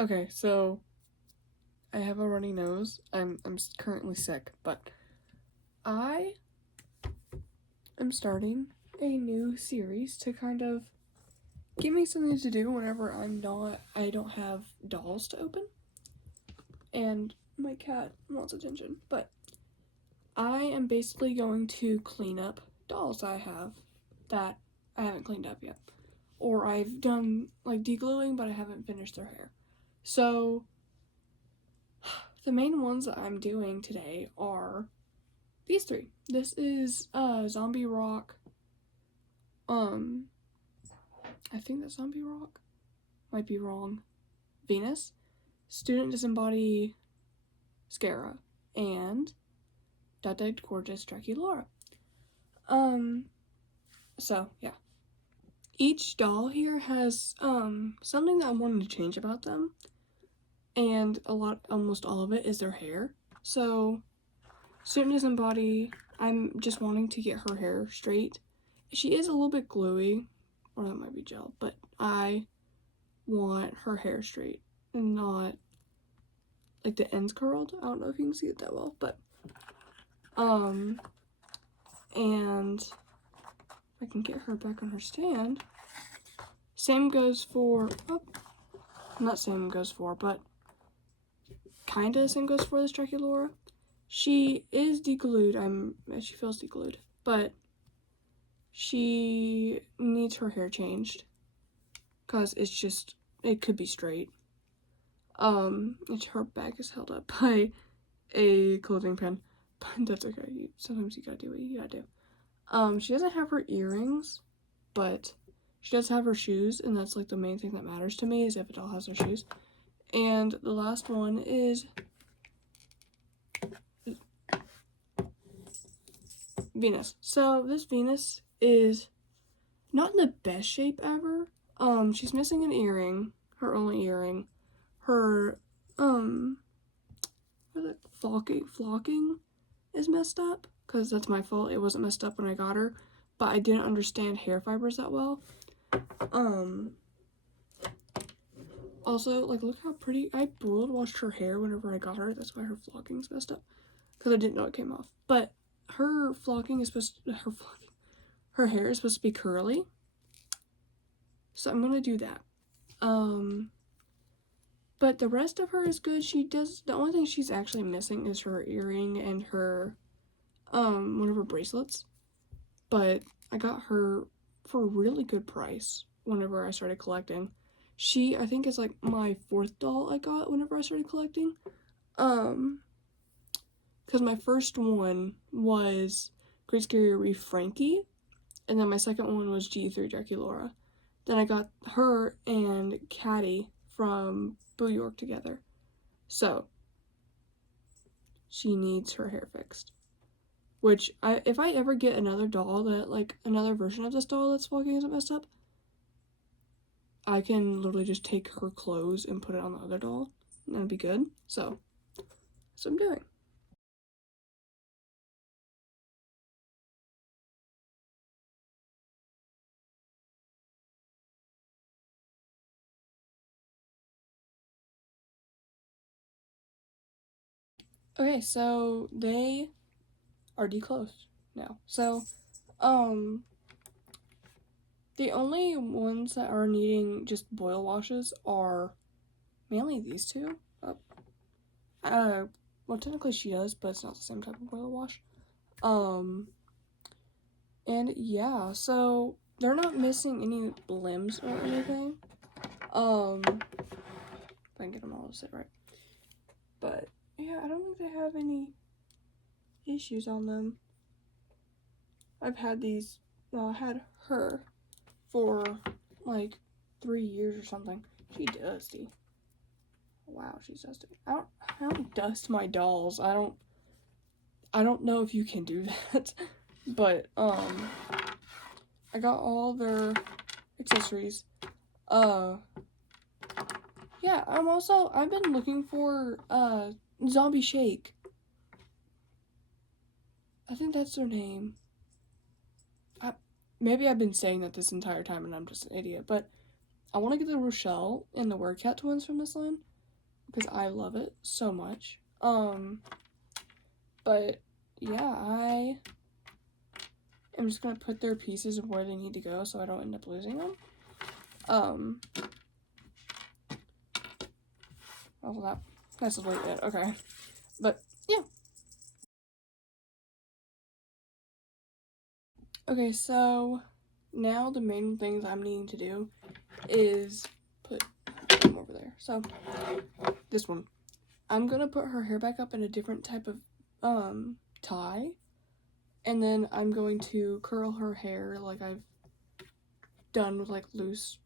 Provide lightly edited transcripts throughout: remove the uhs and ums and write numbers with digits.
Okay, so I have a runny nose. I'm currently sick, but I am starting a new series to kind of give me something to do whenever I don't have dolls to open. And my cat wants attention, but I am basically going to clean up dolls I have that I haven't cleaned up yet. Or I've done like degluing, but I haven't finished their hair. So the main ones that I'm doing today are these three. This is Zombie Rock. I think that's Zombie Rock. Might be wrong. Venus, Student Disembody Scara, and That Dead Gorgeous Draculaura. So yeah. Each doll here has something that I'm wanting to change about them. And almost all of it is their hair. So Student Disembody, I'm just wanting to get her hair straight. She is a little bit gluey, or that might be gel, but I want her hair straight and not like the ends curled. I don't know if you can see it that well, but and I can get her back on her stand. Same goes for not same goes for, but kinda same goes for this Draculaura. She is deglued. She feels deglued, but she needs her hair changed because it could be straight. Her back is held up by a clothing pin, but that's okay. Sometimes you gotta do what you gotta do. She doesn't have her earrings, but she does have her shoes, and that's like the main thing that matters to me is if a doll has her shoes. And the last one is Venus. So this Venus is not in the best shape ever. She's missing an earring, her only earring. Her flocking is messed up because that's my fault. It wasn't messed up when I got her, but I didn't understand hair fibers that well. Also, like, look how pretty. I boiled washed her hair whenever I got her. That's why her flocking's messed up because I didn't know it came off. But her flocking is her hair is supposed to be curly, so I'm gonna do that. But the rest of her is good. The only thing she's actually missing is her earring and her one of her bracelets. But I got her for a really good price whenever I started collecting. She, I think, is like my fourth doll I got whenever I started collecting. Because my first one was Great Scary Reef Frankie, and then my second one was G3 Draculaura. Then I got her and Caddy from Boo York together. So, she needs her hair fixed. Which, if I ever get another doll that, like, another version of this doll that's walking isn't messed up, I can literally just take her clothes and put it on the other doll, and that'd be good. So, that's what I'm doing. Okay, so they are declosed now. So, the only ones that are needing just boil washes are mainly these two. Well, technically she does, but it's not the same type of boil wash. And yeah, so they're not missing any limbs or anything. If I can get them all to sit right. But yeah, I don't think they have any issues on them. I had her for like 3 years or something. She dusty. Wow, she's dusty. I don't dust my dolls. I don't know if you can do that. But I got all their accessories. Yeah, I've been looking for Zombie Shake. I think that's their name. Maybe I've been saying that this entire time and I'm just an idiot, but I want to get the Rochelle and the Wordcat twins from this line because I love it so much. But yeah, I am just gonna put their pieces of where they need to go so I don't end up losing them. Well, that's really it. Okay, but yeah. Okay, so now the main things I'm needing to do is put them over there. So this one, I'm gonna put her hair back up in a different type of tie, and then I'm going to curl her hair like I've done with like loose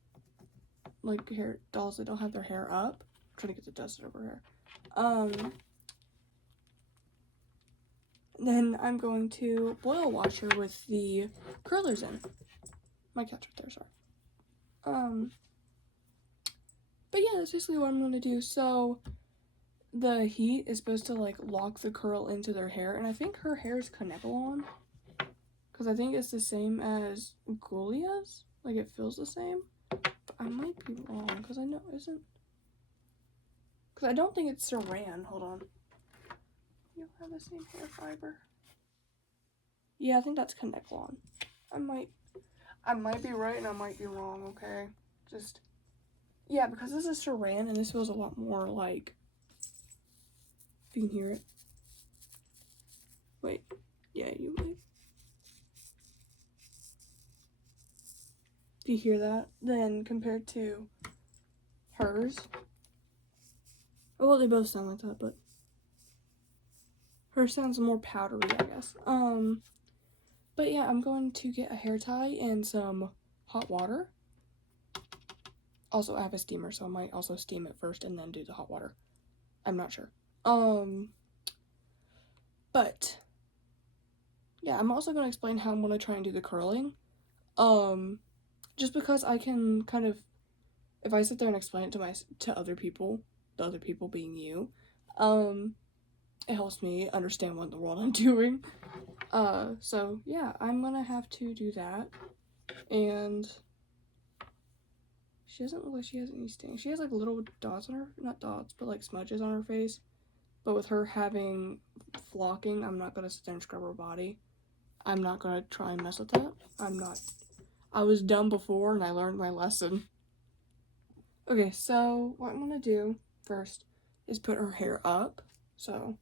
like hair dolls that don't have their hair up. I'm trying to get the dust over here. Then I'm going to boil wash her with the curlers in. My cat's right there, sorry. But yeah, that's basically what I'm gonna do. So the heat is supposed to like lock the curl into their hair, and I think her hair is Connecalon, because I think it's the same as Gulia's. Like it feels the same, but I might be wrong because I know it isn't. Because I don't think it's Saran. Hold on. You have the same hair fiber. Yeah, I think that's Connecalon. I might be right and I might be wrong. Okay, just yeah, because this is Saran and this feels a lot more like. If you can hear it. Wait, yeah, you might. Do you hear that? Then compared to hers. Oh, well, they both sound like that, but hers sounds more powdery, I guess. But yeah, I'm going to get a hair tie and some hot water. Also, I have a steamer, so I might also steam it first and then do the hot water. I'm not sure. But yeah, I'm also going to explain how I'm going to try and do the curling. Just because I can kind of, if I sit there and explain it to other people, the other people being you, it helps me understand what in the world I'm doing. So yeah, I'm gonna have to do that. And she doesn't look like she has any stains. She has like little dots on her, not dots, but like smudges on her face. But with her having flocking, I'm not gonna sit there and scrub her body. I'm not gonna try and mess with that. I was dumb before and I learned my lesson. Okay, so what I'm gonna do first is put her hair up. So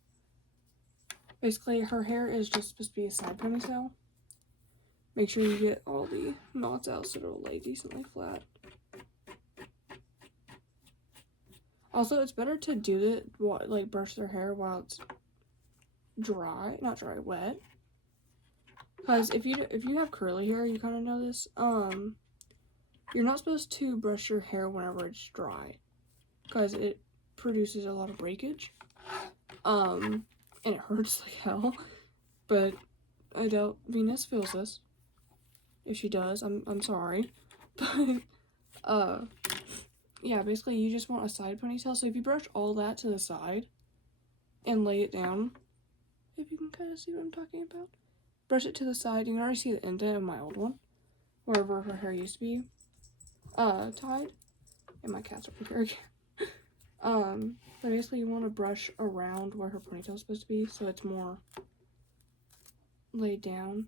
basically her hair is just supposed to be a side ponytail. Make sure you get all the knots out so it'll lay decently flat. Also, it's better to do it, like brush their hair while it's dry, not dry, wet. Because if you have curly hair, you kind of know this. You're not supposed to brush your hair whenever it's dry, because it produces a lot of breakage. And it hurts like hell. But I doubt Venus feels this. If she does, I'm sorry. But yeah, basically you just want a side ponytail. So if you brush all that to the side and lay it down, if you can kind of see what I'm talking about, brush it to the side. You can already see the indent of my old one, wherever her hair used to be tied. And my cat's over here again. But basically you want to brush around where her ponytail is supposed to be, so it's more laid down.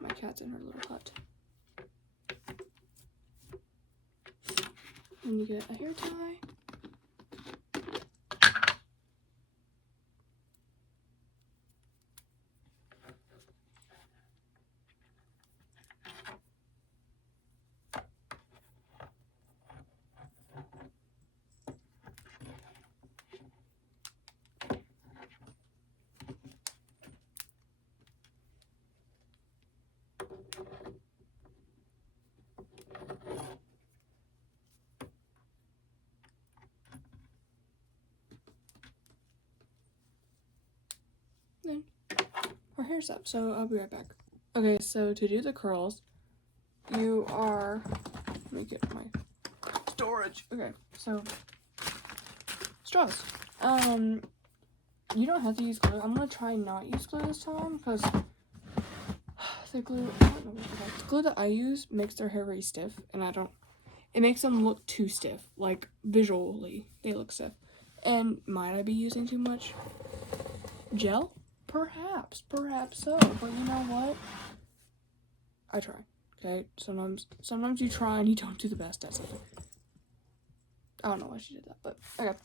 My cat's in her little hut. And you get a hair tie. Then her hair's up, so I'll be right back. Okay, so to do the curls, you are, let me get my storage. Okay, so straws. You don't have to use glue. I'm gonna try not use glue this time because the glue, I don't know what the glue that I use makes their hair very stiff, and it makes them look too stiff. Like, visually, they look stiff. And might I be using too much gel? Perhaps so. But you know what? I try. Okay? Sometimes you try and you don't do the best at something. I don't know why she did that, but okay.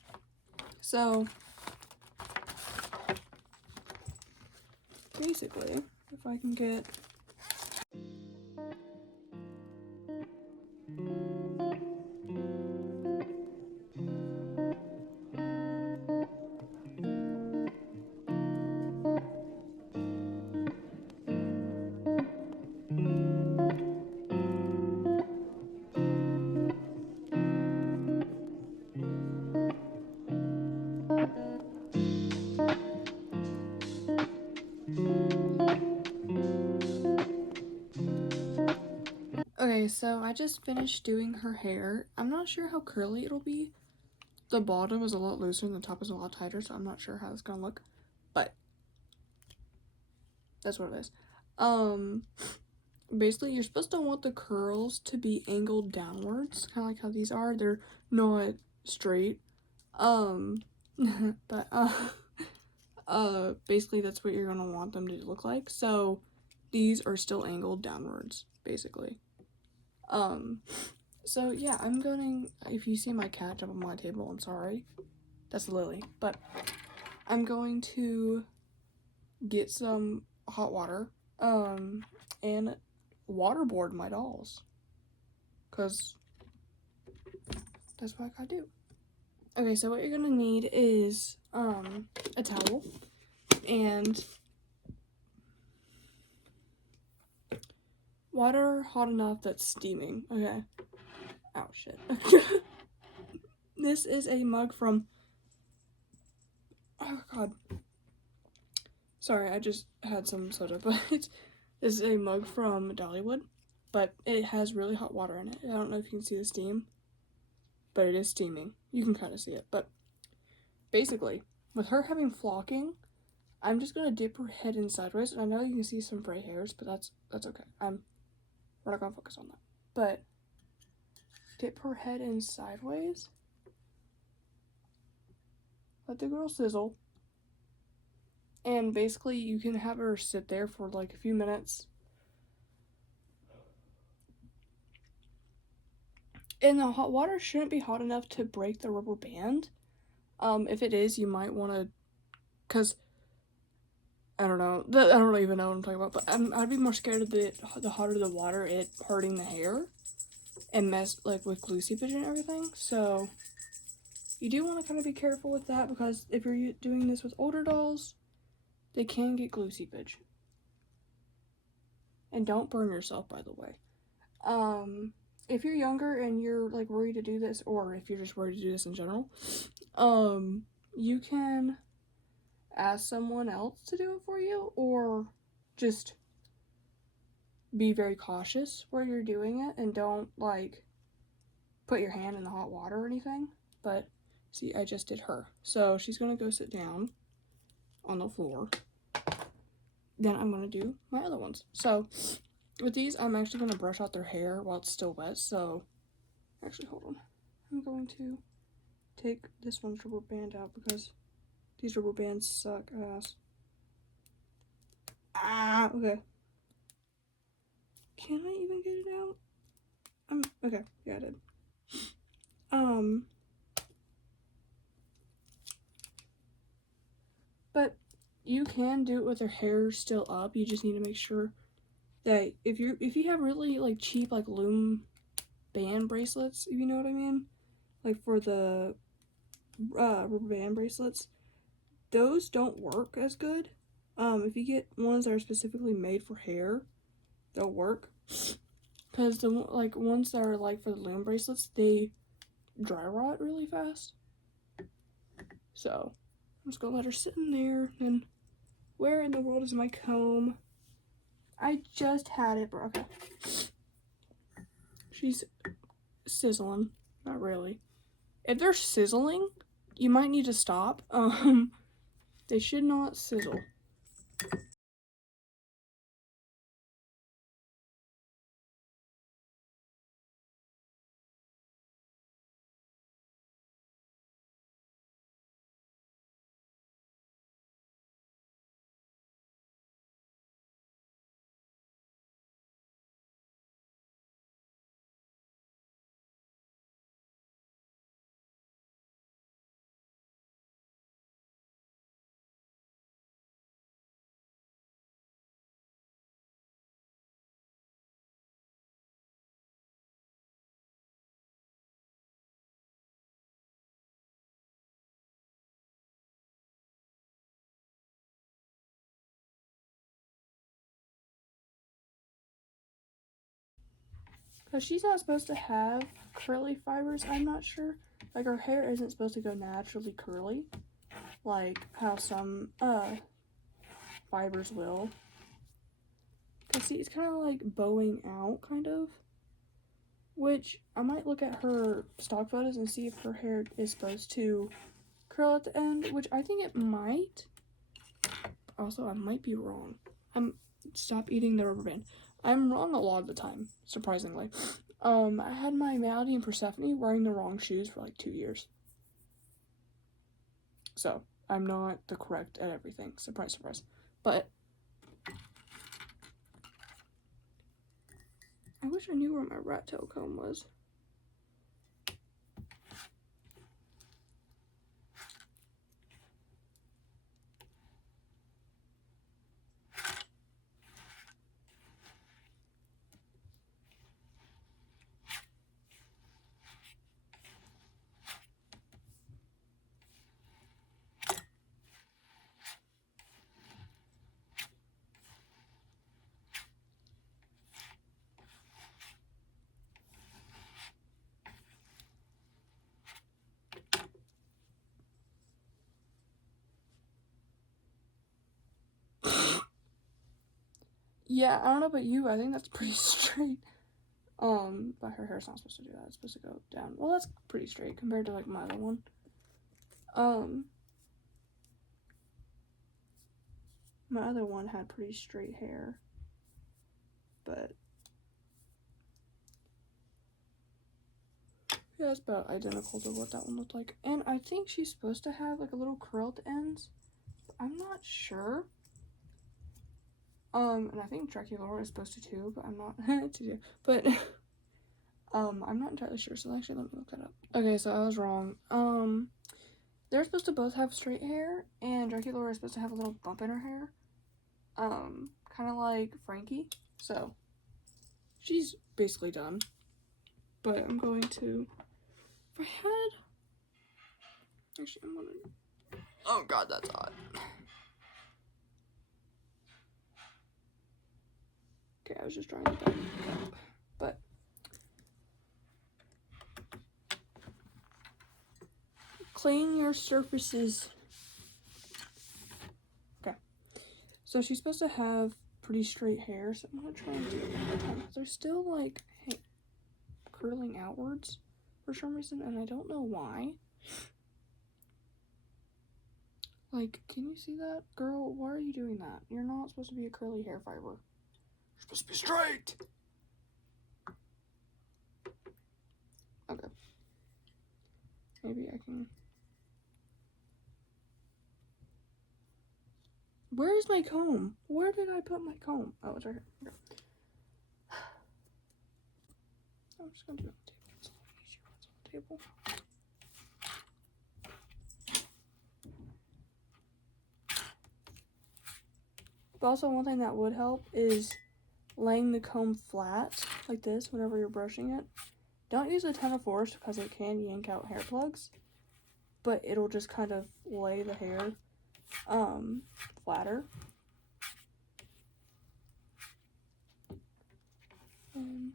So, basically, if I can get... Okay, so I just finished doing her hair. I'm not sure how curly it'll be. The bottom is a lot looser and the top is a lot tighter, so I'm not sure how it's gonna look. But that's what it is. Basically, you're supposed to want the curls to be angled downwards, kind of like how these are. They're not straight. But basically that's what you're gonna want them to look like. So these are still angled downwards, basically. So yeah, I'm going, if you see my cat jump on my table, I'm sorry. That's Lily. But I'm going to get some hot water, and waterboard my dolls. Cause that's what I gotta do. Okay, so what you're gonna need is, a towel, and water hot enough that's steaming, okay? Oh, shit. This is a mug from, oh god. Sorry, I just had some soda, but this is a mug from Dollywood, but it has really hot water in it. I don't know if you can see the steam, but it is steaming. You can kind of see it, but basically, with her having flocking, I'm just gonna dip her head in sideways, and I know you can see some gray hairs, but that's okay. We're not gonna focus on that. But dip her head in sideways. Let the girl sizzle. And basically, you can have her sit there for like a few minutes. And the hot water shouldn't be hot enough to break the rubber band. If it is, you might want to, because I don't know, I don't even know what I'm talking about, but I'd be more scared of the hotter the water, it hurting the hair and mess, like, with glue seepage and everything. So you do want to kind of be careful with that, because if you're doing this with older dolls, they can get glue seepage. And don't burn yourself, by the way. If you're younger and you're, like, worried to do this, or if you're just worried to do this in general, you can ask someone else to do it for you, or just be very cautious where you're doing it, and don't, like, put your hand in the hot water or anything. But see, I just did her, so she's gonna go sit down on the floor. Then I'm gonna do my other ones. So with these, I'm actually gonna brush out their hair while it's still wet. So actually, hold on, I'm going to take this one's rubber band out because these rubber bands suck ass. Okay. Can I even get it out? Okay, yeah, I did. But you can do it with their hair still up. You just need to make sure that if you have really, like, cheap, like, loom band bracelets, if you know what I mean, like for the rubber band bracelets, those don't work as good. If you get ones that are specifically made for hair, they'll work. Because the, like, ones that are, like, for the loom bracelets, they dry rot really fast. So I'm just gonna let her sit in there. And where in the world is my comb? I just had it, bro. Okay. She's sizzling. Not really. If they're sizzling, you might need to stop. They should not sizzle. Because she's not supposed to have curly fibers, I'm not sure. Like, her hair isn't supposed to go naturally curly, like how some fibers will. Because see, it's kind of like bowing out, kind of. Which, I might look at her stock photos and see if her hair is supposed to curl at the end, which I think it might. Also, I might be wrong. Stop eating the rubber band. I'm wrong a lot of the time, surprisingly. I had my Malady and Persephone wearing the wrong shoes for like 2 years. So, I'm not the correct at everything. Surprise, surprise. But I wish I knew where my rat tail comb was. Yeah, I don't know about you, I think that's pretty straight. But her hair's not supposed to do that. It's supposed to go down. Well, that's pretty straight compared to like my other one. My other one had pretty straight hair, but yeah, it's about identical to what that one looked like. And I think she's supposed to have like a little curl at the ends. I'm not sure. And I think Draculaura is supposed to too, but I'm not but I'm not entirely sure, so actually let me look that up. Okay, so I was wrong. They're supposed to both have straight hair, and Draculaura is supposed to have a little bump in her hair. Kind of like Frankie. So she's basically done. But I'm going to, if I had, actually I'm gonna, oh god, that's hot. Okay, I was just trying to get that up, but clean your surfaces. Okay, so she's supposed to have pretty straight hair, so I'm gonna try and do it one more time, because they're still like curling outwards for some reason, and I don't know why. Like, can you see that? Girl, why are you doing that? You're not supposed to be a curly hair fiber. You're supposed to be straight! Okay. Maybe I can... Where is my comb? Where did I put my comb? Oh, it's right here. Okay. I'm just gonna do it on the table. It's a lot easier when it's on the table. But also, one thing that would help is laying the comb flat like this whenever you're brushing it. Don't use a ton of force because it can yank out hair plugs, but it'll just kind of lay the hair flatter. And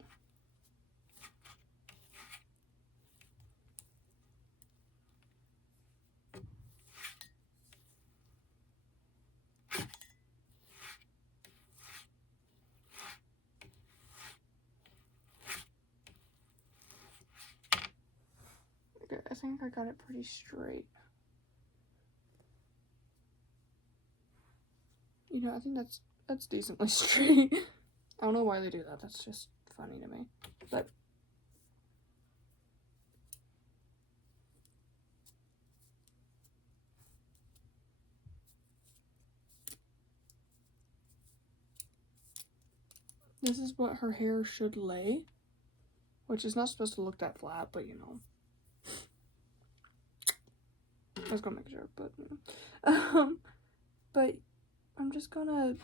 okay, I think I got it pretty straight. know, I think that's decently straight. I don't know why they do that. That's just funny to me. But this is what her hair should lay, which is not supposed to look that flat, but you know. I was gonna make sure, but but I'm just gonna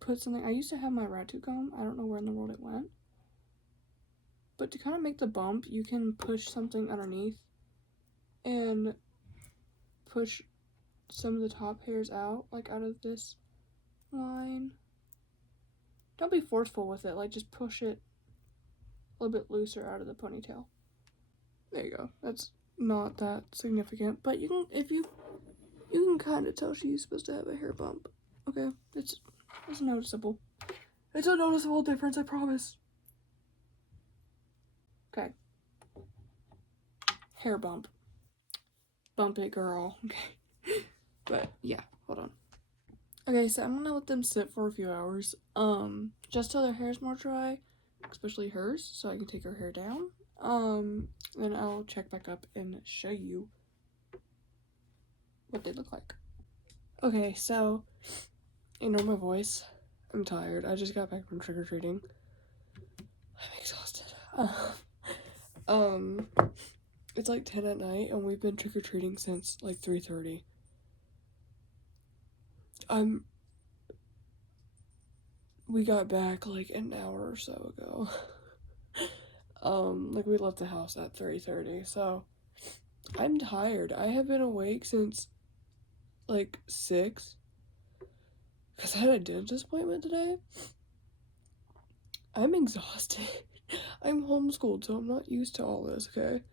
put something. I used to have my rat comb. I don't know where in the world it went. But to kind of make the bump, you can push something underneath and push some of the top hairs out, like out of this line. Don't be forceful with it, like just push it a little bit looser out of the ponytail. There you go. That's not that significant, but you can kind of tell she's supposed to have a hair bump. Okay, it's noticeable. It's a noticeable difference, I promise. Okay. Hair bump. Bump it, girl. Okay. But yeah, hold on. Okay, so I'm gonna let them sit for a few hours. Just till their hair's more dry, especially hers, so I can take her hair down. Then I'll check back up and show you what they look like. Okay, so ignore my voice. I'm tired. I just got back from trick-or-treating. I'm exhausted. It's like 10 at night and we've been trick-or-treating since like 3:30. We got back like an hour or so ago. Like we left the house at 3:30, so I'm tired. I have been awake since like 6 because I had a dentist appointment today. I'm exhausted. I'm homeschooled, so I'm not used to all this, okay?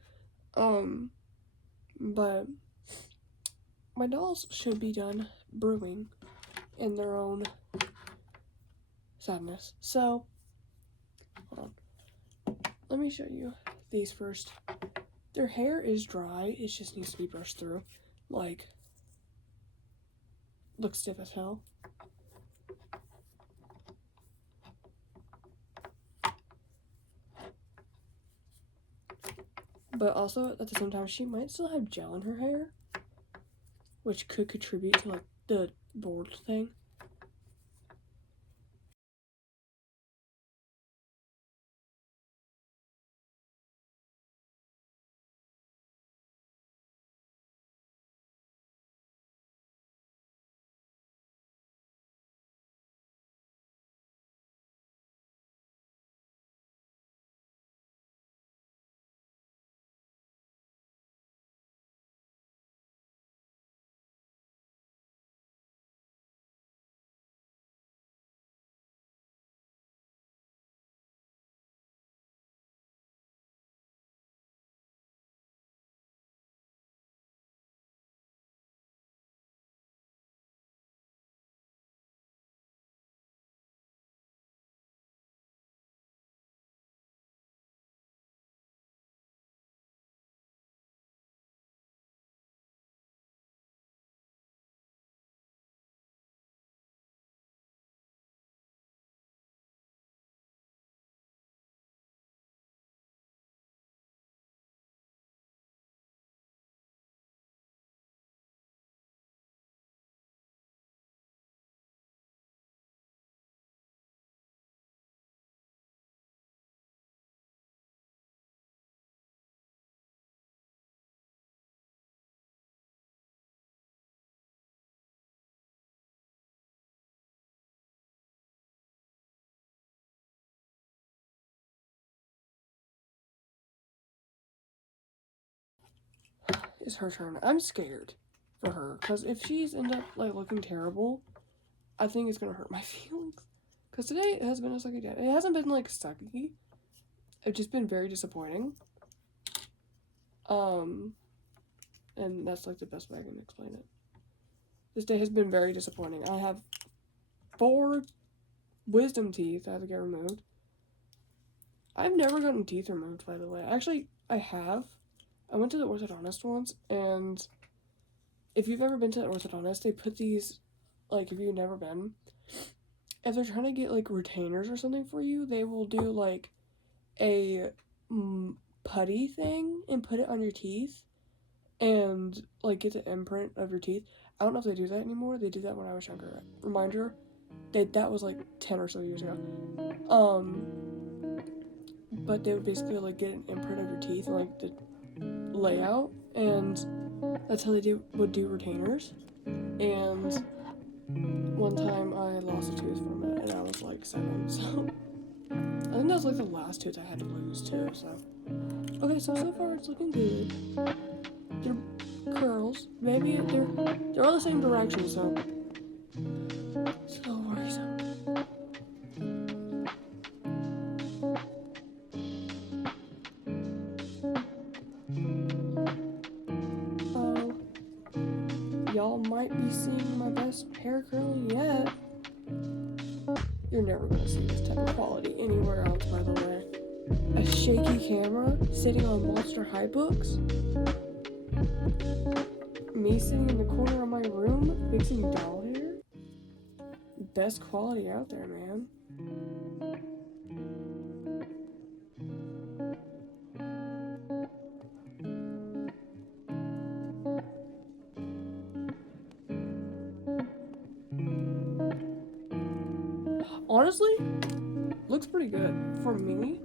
But my dolls should be done brewing in their own sadness. So, hold on. Let me show you these first. Their hair is dry. It just needs to be brushed through. Like, looks stiff as hell. But also, at the same time, she might still have gel in her hair, which could contribute to, like, the board thing. It's her turn. I'm scared for her, because if she's end up, like, looking terrible, I think it's gonna hurt my feelings. Because today it has been a sucky day. It hasn't been, like, sucky. It's just been very disappointing. And that's, like, the best way I can explain it. This day has been very disappointing. I have 4 wisdom teeth I have to get removed. I've never gotten teeth removed, by the way. Actually, I have. I went to the orthodontist once, and if you've ever been to the orthodontist, they put these, like if you've never been, if they're trying to get like retainers or something for you, they will do like a putty thing and put it on your teeth and like get the imprint of your teeth. I don't know if they do that anymore. They did that when I was younger. Reminder, that was like 10 or so years ago. But they would basically like get an imprint of your teeth and like the layout, and that's how they would do retainers. And one time I lost a tooth from it, and I was like 7, so I think that was like the last tooth I had to lose too. So okay, so far it's looking good. They're curls, maybe they're all the same direction, so worrisome. Oh, y'all might be seeing my best hair curling yet. You're never gonna see this type of quality anywhere else, by the way. A shaky camera sitting on Monster High books. Me sitting in the corner of my room fixing doll hair. Best quality out there, man. Honestly, looks pretty good for me.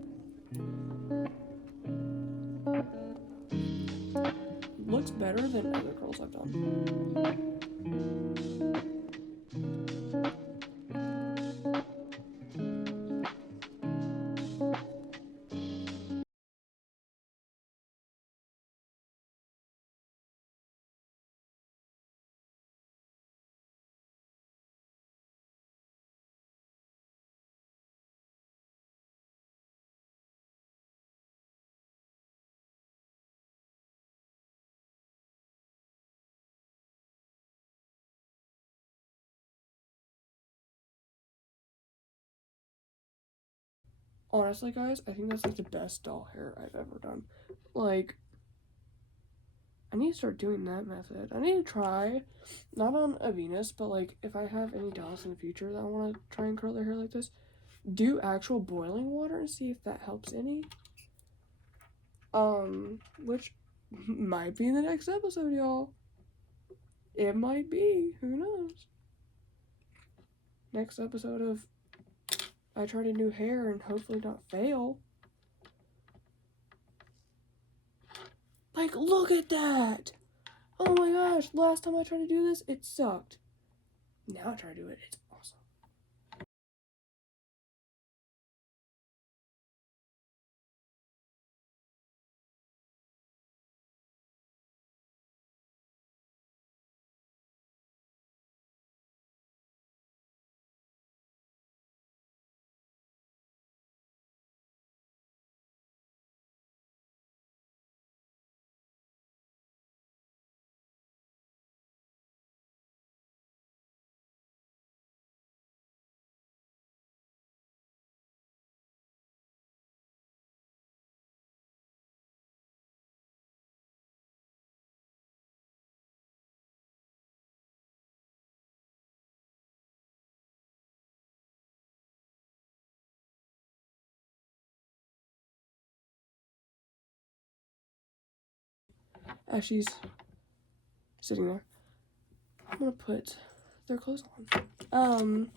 Looks better than other curls I've done. Honestly, guys, I think that's like the best doll hair I've ever done. Like, I need to start doing that method. I need to try, not on a Venus, but like if I have any dolls in the future that I want to try and curl their hair like this, do actual boiling water and see if that helps any. Which might be in the next episode, y'all. It might be. Who knows? Next episode of I tried a new hair and hopefully not fail. Like, look at that! Oh my gosh, last time I tried to do this, it sucked. Now I try to do it, it's awesome. As she's sitting there, I'm gonna put their clothes on.